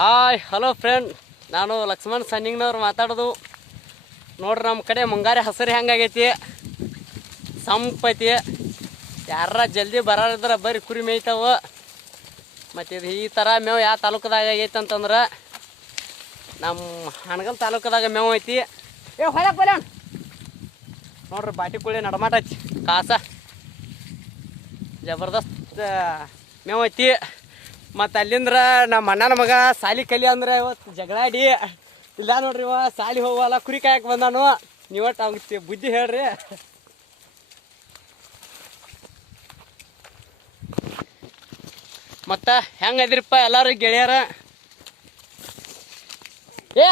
Hi hello friend, ನಾನು ಲಕ್ಷ್ಮಣ್ ಸನ್ನಿಂಗ್ನವ್ರು ಮಾತಾಡೋದು. ನೋಡ್ರಿ, ನಮ್ಮ ಕಡೆ ಮುಂಗಾರಿ ಹಸಿರು ಹೆಂಗಾಗೈತಿ, ಸಂಪೈತಿ. ಯಾರ ಜಲ್ದಿ ಬರೋರಿದ್ರೆ ಬರೀ ಕುರಿ ಮೇಯ್ತಾವ. ಮತ್ತು ಇದು ಈ ಥರ ಮೇವು ಯಾವ ತಾಲೂಕದಾಗ ಆಗೈತೆ ಅಂತಂದ್ರೆ ನಮ್ಮ ಹಣಗಲ್ ತಾಲೂಕದಾಗ ಮೇವು ಐತಿ. ಹೊಳಕ್ಕೆ ಬಲ ನೋಡ್ರಿ, ಬಾಟಿ ಕುಳಿ ನಡಮಾಟ ಐತಿ, ಕಾಸ ಜಬರ್ದಸ್ತ್ ಮೇವು ಐತಿ. ಮತ್ತು ಅಲ್ಲಿಂದ್ರ ನಮ್ಮ ಅಣ್ಣನ ಮಗ ಸಾಲಿ ಕಲಿ ಅಂದ್ರೆ ಇವತ್ತು ಜಗಳಾಡಿ ಇಲ್ಲ ನೋಡ್ರಿ, ಇವ ಸಾಲಿ ಹೋಗಲ್ಲ ಕುರಿ ಕಾಯಕ್ಕೆ ಬಂದಾನು. ನೀವಟ್ಟು ಅವ್ಗೆ ಬುದ್ಧಿ ಹೇಳ್ರಿ. ಮತ್ತು ಹೆಂಗದಿರಪ್ಪ ಎಲ್ಲರೂ ಗೆಳೆಯರ?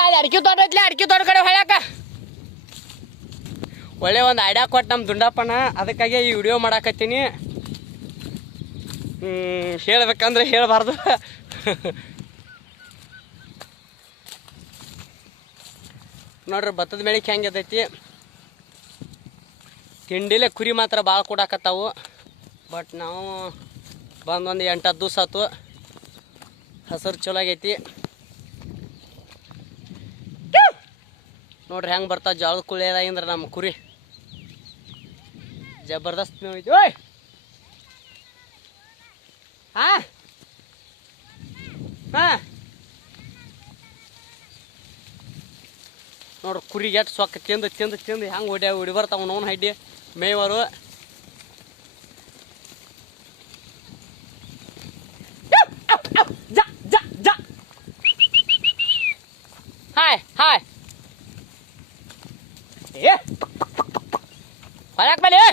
ಅಲ್ಲಿ ಅಡಿಕೆ ತೋಟ ಐತ್ಲಿ, ಅಡಿಕೆ ತೋಟ ಕಡೆ ಹೊಳ್ಯಾಕ ಒಳ್ಳೆ ಒಂದು ಐಡಿಯಾ ಕೊಟ್ಟು ನಮ್ಮ ದುಂಡಪ್ಪನ. ಅದಕ್ಕಾಗಿ ಈ ವಿಡಿಯೋ ಮಾಡಾಕತ್ತೀನಿ. ಹೇಳ್ಬೇಕಂದ್ರೆ ಹೇಳಬಾರ್ದು. ನೋಡ್ರಿ, ಭತ್ತದ ಬೆಳಿಗ್ಗೆ ಹೆಂಗೆ ಎದೈತಿ. ತಿಂಡಿಲೇ ಕುರಿ ಮಾತ್ರ ಭಾಳ ಕೊಡಾಕತ್ತಾವು. ಬಟ್ ನಾವು ಬಂದೊಂದು 8-10 ದಿವಸ ಆಯ್ತು. ಹಸಿರು ಚಲೋ ಆಗೈತಿ. ನೋಡ್ರಿ ಹೆಂಗೆ ಬರ್ತಾವ ಜೋಳದ ಕುಳಿಯದಾಗಿಂದ್ರೆ ನಮ್ಮ ಕುರಿ ಜಬರ್ದಸ್ತ್ ಮೇವು ಐತಿ. ಓಯ್ ಹಾಂ ಹಾಂ ನೋಡ್ರಿ, ಕುರಿಗೆ ಎಷ್ಟು ಸೊಕ್ಕ ತಿಂದು ತಿಂದು ತಿಂದು ಹೆಂಗೆ ಹೊಡಿ ಬರ್ತಾವ ನೋನ್ ಹಡ್ಡಿ ಮೇವರು. ಹಾಯ್ ಹಾಯ್ ಏ ಹೊರಕ್ಕೆ ಬಲಿ.